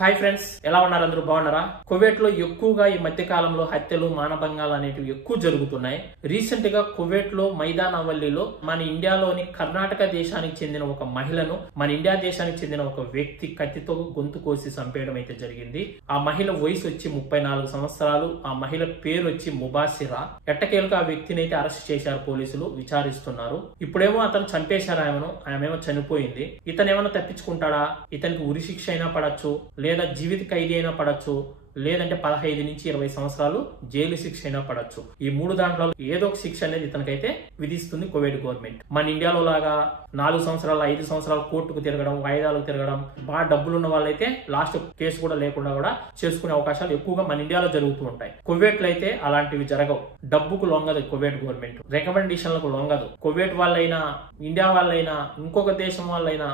Hi friends, ఎలా ఉన్నారు? అందరూ బాగున్నారా? కువైట్ లో ఎక్కువగా ఈ మధ్య కాలంలో హత్యలు, మానభంగాలు అనేటివి ఎక్కువ జరుగుతున్నాయి. రీసెంట్ గా కువైట్ లో మైదాన్ అవల్లిలో మన ఇండియాలోని కర్ణాటక దేశానికి చెందిన ఒక మహిళను మన ఇండియా దేశానికి చెందిన ఒక వ్యక్తి కత్తితో గొంతు కోసి చంపేయడం అయితే జరిగింది. ఆ మహిళ వయసు వచ్చి 34 సంవత్సరాలు. ఆ మహిళ పేరు వచ్చి ముబాసిరా. ఎట్టకేలుగా ఆ వ్యక్తిని అయితే అరెస్ట్ చేశారు, పోలీసులు విచారిస్తున్నారు. ఇప్పుడేమో అతను చంపేశారు ఆమెమో చనిపోయింది. ఇతను ఏమైనా తప్పించుకుంటాడా? ఇతనికి ఉరి శిక్ష అయినా పడచ్చు, లేదా జీవిత ఖైదీ అయినా పడచ్చు, లేదంటే 15 నుంచి 20 సంవత్సరాలు జైలు శిక్ష అయినా పడచ్చు. ఈ 3 దాంట్లో ఏదో ఒక శిక్ష అనేది ఇతనికైతే విధిస్తుంది కువైట్ గవర్నమెంట్. మన ఇండియాలో లాగా 4 సంవత్సరాలు 5 సంవత్సరాలు కోర్టుకు తిరగడం, వాయిదాలకు తిరగడం, బాగా డబ్బులున్న వాళ్ళైతే లాస్ట్ కేసు కూడా లేకుండా కూడా చేసుకునే అవకాశాలు ఎక్కువగా మన ఇండియాలో జరుగుతూ ఉంటాయి. కువైట్ లో అయితే అలాంటివి జరగవు. డబ్బుకు లొంగదు కువైట్ గవర్నమెంట్, రికమెండేషన్లకు లొంగదు. కువైట్ వాళ్ళైనా, ఇండియా వాళ్ళైనా, ఇంకొక దేశం వాళ్ళైనా,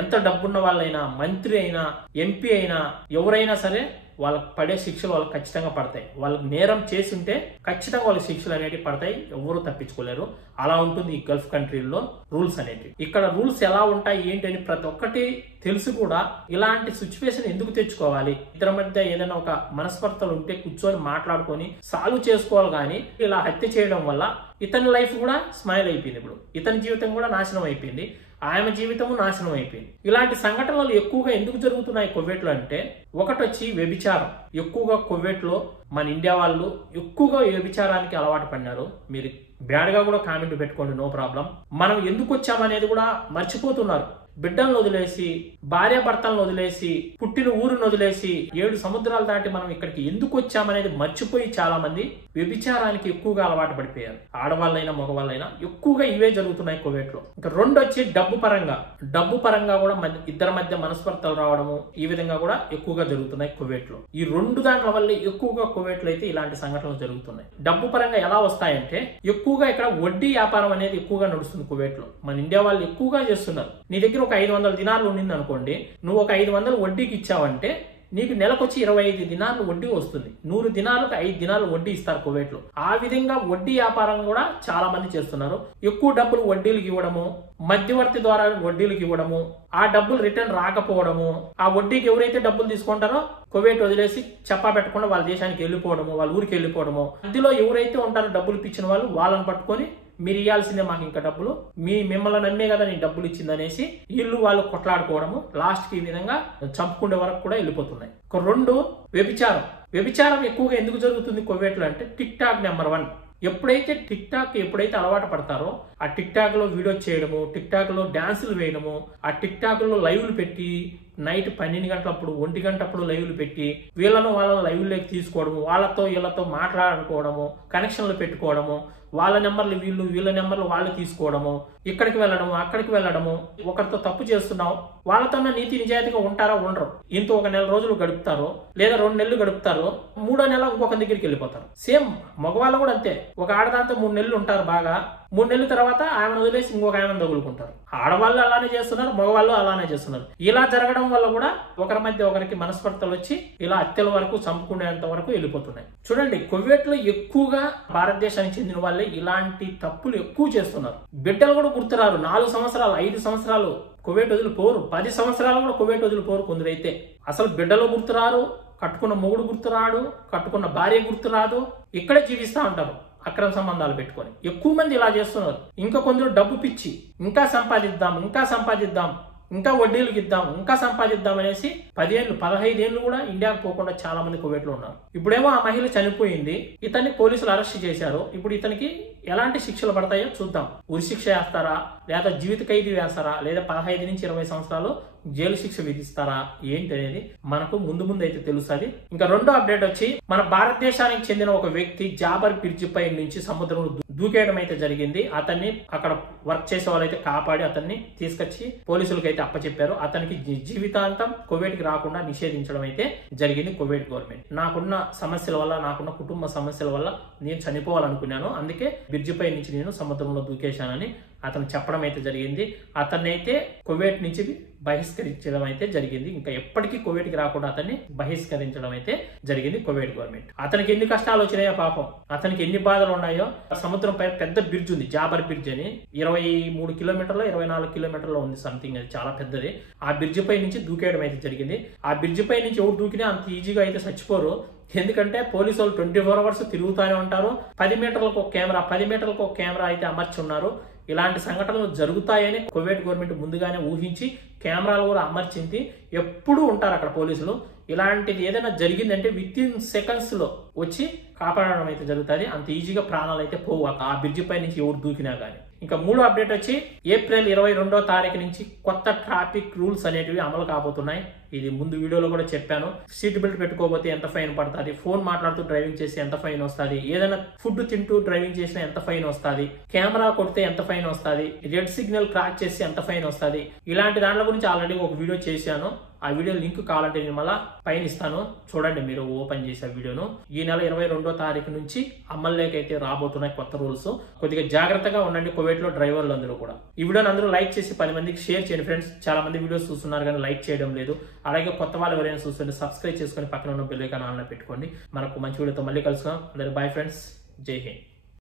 ఎంత డబ్బున్న వాళ్ళైనా, మంత్రి అయినా, ఎంపీ అయినా, ఎవరైనా సరే వాళ్ళకి పడే శిక్షలు వాళ్ళకి ఖచ్చితంగా పడతాయి. వాళ్ళకి నేరం చేసి ఉంటే ఖచ్చితంగా వాళ్ళకి శిక్షలు అనేవి పడతాయి. ఎవరు తప్పించుకోలేరు. అలా ఉంటుంది ఈ గల్ఫ్ కంట్రీల్లో రూల్స్ అనేవి. ఇక్కడ రూల్స్ ఎలా ఉంటాయి ఏంటి అని ప్రతి ఒక్కటి తెలిసి కూడా ఇలాంటి సిచ్యువేషన్ ఎందుకు తెచ్చుకోవాలి? ఇద్దరి మధ్య ఏదైనా ఒక మనస్పర్ధలు ఉంటే కూర్చొని మాట్లాడుకొని సాల్వ్ చేసుకోవాలి. కానీ ఇలా హత్య చేయడం వల్ల ఇతని లైఫ్ కూడా స్మైల్ అయిపోయింది. ఇప్పుడు ఇతని జీవితం కూడా నాశనం అయిపోయింది, ఆమె జీవితము నాశనం అయిపోయింది. ఇలాంటి సంఘటనలు ఎక్కువగా ఎందుకు జరుగుతున్నాయి కువైట్ లో అంటే, ఒకటి వచ్చి వ్యభిచారం. ఎక్కువగా కువైట్ లో మన ఇండియా వాళ్ళు ఎక్కువగా వ్యభిచారానికి అలవాటు పడినారు. మీరు బ్యాడ్ గా కూడా కామెంట్ పెట్టుకోండి, నో ప్రాబ్లం. మనం ఎందుకు వచ్చామనేది కూడా మర్చిపోతున్నారు. బిడ్డలను వదిలేసి, భార్యాభర్తలను వదిలేసి, పుట్టిన ఊరును వదిలేసి 7 సముద్రాలు దాటి మనం ఇక్కడికి ఎందుకు వచ్చామనేది మర్చిపోయి చాలా మంది వ్యభిచారానికి ఎక్కువగా అలవాటు పడిపోయారు. ఆడవాళ్ళైనా మగవాళ్ళైనా ఎక్కువగా ఇవే జరుగుతున్నాయి కువైట్ లో. ఇంకా 2 వచ్చి డబ్బు పరంగా కూడా ఇద్దరి మధ్య మనస్పర్ధలు రావడము, ఈ విధంగా కూడా ఎక్కువగా జరుగుతున్నాయి కువైట్ లో. ఈ 2 దాంట్ల వల్ల ఎక్కువగా కువైట్ లో అయితే ఇలాంటి సంఘటనలు జరుగుతున్నాయి. డబ్బు పరంగా ఎలా వస్తాయంటే, ఎక్కువగా ఇక్కడ వడ్డీ వ్యాపారం అనేది ఎక్కువగా నడుస్తుంది కువైట్ లో. మన ఇండియా వాళ్ళు ఎక్కువగా చేస్తున్నారు. నీ దగ్గర ఒక 500 దినార్లు ఉండింది అనుకోండి, నువ్వు ఒక 500 వడ్డీకి ఇచ్చావంటే నీకు నెలకొచ్చి 25 దినార్లు వడ్డీ వస్తుంది. 100 దినాలకు 5 దినాలు వడ్డీ ఇస్తారు కువైట్ లో. ఆ విధంగా వడ్డీ వ్యాపారం కూడా చాలా మంది చేస్తున్నారు. ఎక్కువ డబ్బులు వడ్డీలకు ఇవ్వడము, మధ్యవర్తి ద్వారా వడ్డీలకు ఇవ్వడము, ఆ డబ్బులు రిటర్న్ రాకపోవడము, ఆ వడ్డీకి ఎవరైతే డబ్బులు తీసుకుంటారో కువైట్ వదిలేసి చెప్పా పెట్టకుండా వాళ్ళ దేశానికి వెళ్ళిపోవడము, వాళ్ళ ఊరికి వెళ్ళిపోవడము. మధ్యలో ఎవరైతే ఉంటారో డబ్బులు పిచ్చిన వాళ్ళు, వాళ్ళని పట్టుకొని మీరు ఇవ్వాల్సిందే మాకు ఇంకా డబ్బులు, మిమ్మల్ని నమ్మే కదా నేను డబ్బులు ఇచ్చిందనేసి వీళ్ళు వాళ్ళు కొట్లాడుకోవడము, లాస్ట్ కి ఈ విధంగా చంపుకునే వరకు కూడా వెళ్ళిపోతున్నాయి. 2 వ్యభిచారం ఎక్కువగా ఎందుకు జరుగుతుంది కువైట్ లో అంటే, టిక్ టాక్ నెంబర్ 1. ఎప్పుడైతే అలవాటు పడతారో ఆ టిక్ టాక్ లో వీడియో చేయడము, టిక్ టాక్ లో డాన్సులు వేయడము, ఆ టిక్ టాక్ లో లైవ్లు పెట్టి నైట్ 12 గంటలప్పుడు 1 గంటప్పుడు లైవ్లు పెట్టి వాళ్ళని లైవ్లోకి తీసుకోవడము, వాళ్ళతో వీళ్ళతో మాట్లాడుకోవడము, కనెక్షన్లు పెట్టుకోవడము, వాళ్ళ నెంబర్లు వీళ్ళ నెంబర్లు వాళ్ళు తీసుకోవడము, ఇక్కడికి వెళ్ళడము, అక్కడికి వెళ్ళడము. ఒకరితో తప్పు చేస్తున్నావు, వాళ్ళతో నీతి నిజాయితీగా ఉంటారా? ఉండరు. ఇంత ఒక 1 నెల రోజులు గడుపుతారు, లేదా 2 నెలలు గడుపుతారు, 3వ నెల ఇంకొక దగ్గరికి వెళ్ళిపోతారు. సేమ్ మగవాళ్ళు కూడా అంతే. ఒక ఆడదాంతో 3 నెలలు ఉంటారు బాగా, 3 నెలల తర్వాత ఆమెను వదిలేసి ఇంకొక ఆమెను తగులుకుంటారు. ఆడవాళ్ళు అలానే చేస్తున్నారు, మగవాళ్ళు అలానే చేస్తున్నారు. ఇలా జరగడం వల్ల కూడా ఒకరి మధ్య ఒకరికి మనస్పర్ధలు వచ్చి ఇలా హత్యల వరకు, చంపుకునేంత వరకు వెళ్ళిపోతున్నాయి. చూడండి, కువైట్ లో ఎక్కువగా భారతదేశానికి చెందిన వాళ్ళే ఇలాంటి తప్పులు ఎక్కువ చేస్తున్నారు. బిడ్డలు కూడా గుర్తురారు. 4 సంవత్సరాలు 5 సంవత్సరాలు కువైట్ వదిలిపోరు, 10 సంవత్సరాలు కూడా కువైట్ వదిలిపోరు. కొందరైతే అసలు బిడ్డలు గుర్తురారు, కట్టుకున్న మొగుడు గుర్తురాడు, కట్టుకున్న భార్య గుర్తురాదు, ఇక్కడే జీవిస్తూ ఉంటారు అక్రమ సంబంధాలు పెట్టుకొని. ఎక్కువ మంది ఇలా చేస్తున్నారు. ఇంకా కొందరు డబ్బు పిచ్చి, ఇంకా సంపాదిద్దాం, ఇంకా వడ్డీలకు ఇద్దాం, ఇంకా సంపాదిద్దాం అనేసి 10 ఏళ్ళు 15 ఏళ్ళు కూడా ఇండియాకు పోకుండా చాలా మంది కువైట్ లో ఉన్నారు. ఇప్పుడేమో ఆ మహిళ చనిపోయింది, ఇతన్ని పోలీసులు అరెస్ట్ చేశారు. ఇప్పుడు ఇతనికి ఎలాంటి శిక్షలు పడతాయో చూద్దాం. ఉరి శిక్ష వేస్తారా, లేదా జీవిత ఖైదీ వేస్తారా, లేదా 15 నుంచి 20 సంవత్సరాలు జైలు శిక్ష విధిస్తారా ఏంటి అనేది మనకు ముందు అయితే తెలుస్తుంది. ఇంకా 2వ అప్డేట్ వచ్చి, మన భారతదేశానికి చెందిన ఒక వ్యక్తి జాబర్ బ్రిడ్జ్ పై నుంచి సముద్రంలో దూకేయడం అయితే జరిగింది. అతన్ని అక్కడ వర్క్ చేసే వాళ్ళైతే కాపాడి అతన్ని తీసుకొచ్చి పోలీసులకు అయితే అప్పచెప్పారు. అతనికి జీవితాంతం కువైట్ కి రాకుండా నిషేధించడం అయితే జరిగింది కువైట్ గవర్నమెంట్. నాకున్న సమస్యల వల్ల, నాకున్న కుటుంబ సమస్యల వల్ల నేను చనిపోవాలనుకున్నాను, అందుకే బ్రిడ్జ్ పై నుంచి నేను సముద్రంలో దూకేశానని అతను చెప్పడం అయితే జరిగింది. అతన్నైతే కువైట్ నుంచి బహిష్కరించడం అయితే జరిగింది. ఇంకా ఎప్పటికీ కువైట్కి రాకుండా అతన్ని బహిష్కరించడం అయితే జరిగింది కువైట్ గవర్నమెంట్. అతనికి ఎన్ని కష్టాలు వచ్చినాయో పాపం, అతనికి ఎన్ని బాధలు ఉన్నాయో. సముద్రం పై పెద్ద బ్రిడ్జ్ ఉంది, జాబర్ బ్రిడ్జ్ అని, 23 కిలోమీటర్లు 24 కిలోమీటర్లు ఉంది సంథింగ్, అది చాలా పెద్దది. ఆ బ్రిడ్జ్ పై నుంచి దూకేయడం అయితే జరిగింది. ఆ బ్రిడ్జ్ పై నుంచి ఎవరు దూకినా అంత ఈజీగా అయితే చచ్చిపోరు. ఎందుకంటే పోలీసు వాళ్ళు 24 అవర్స్ తిరుగుతూనే ఉంటారు. 10 మీటర్లకు ఒక కెమెరా, 10 మీటర్లకు ఒక కెమెరా అయితే అమర్చి ఉన్నారు. ఇలాంటి సంఘటనలు జరుగుతాయని కువైట్ గవర్నమెంట్ ముందుగానే ఊహించి కెమెరాలు కూడా అమర్చింది. ఎప్పుడూ ఉంటారు అక్కడ పోలీసులు. ఇలాంటిది ఏదైనా జరిగిందంటే విత్ ఇన్ సెకండ్స్ లో వచ్చి కాపాడడం అయితే జరుగుతుంది. అంత ఈజీగా ప్రాణాలు అయితే పోవు ఆ బ్రిడ్జి పై నుంచి ఎవరు దూకినా గానీ. ఇంకా మూడో అప్డేట్ వచ్చి ఏప్రిల్ 22వ తారీఖు నుంచి కొత్త ట్రాఫిక్ రూల్స్ అనేటివి అమలు కాబోతున్నాయి. ఇది ముందు వీడియోలో కూడా చెప్పాను. సీట్ బెల్ట్ పెట్టుకోకపోతే ఎంత ఫైన్ పడుతుంది, ఫోన్ మాట్లాడుతూ డ్రైవింగ్ చేసి ఎంత ఫైన్ వస్తుంది, ఏదైనా ఫుడ్ తింటూ డ్రైవింగ్ చేసినా ఎంత ఫైన్ వస్తుంది, కెమెరా కొడితే ఎంత ఫైన్ వస్తుంది, రెడ్ సిగ్నల్ క్రాక్ చేసి ఎంత ఫైన్ వస్తుంది, ఇలాంటి దాంట్ల గురించి ఆల్రెడీ ఒక వీడియో చేశాను. ఆ వీడియో లింక్ కావాలంటే నేను మళ్ళీ పైన ఇస్తాను, చూడండి మీరు ఓపెన్ చేసే వీడియోను. ఈ నెల 22వ తారీఖు నుంచి అమల్లోకి అయితే రాబోతున్నాయి కొత్త రూల్స్. కొద్దిగా జాగ్రత్తగా ఉండండి కువైట్ లో డ్రైవర్లు అందరూ కూడా. ఈ వీడియోని అందరూ లైక్ చేసి 10 మందికి షేర్ చేయండి ఫ్రెండ్స్. చాలా మంది వీడియోస్ చూస్తున్నారు కానీ లైక్ చేయడం లేదు. అలాగే కొత్త వాళ్ళు ఎవరైనా చూస్తుంటే సబ్స్క్రైబ్ చేసుకొని పక్కన ఉన్న బెల్ ఐకాన్ ఆన్ లో పెట్టుకోండి. మనకు మంచి వీడియోతో మళ్ళీ కలుసుకుందాం. అందరూ బాయ్ ఫ్రెండ్స్, జై హింద్.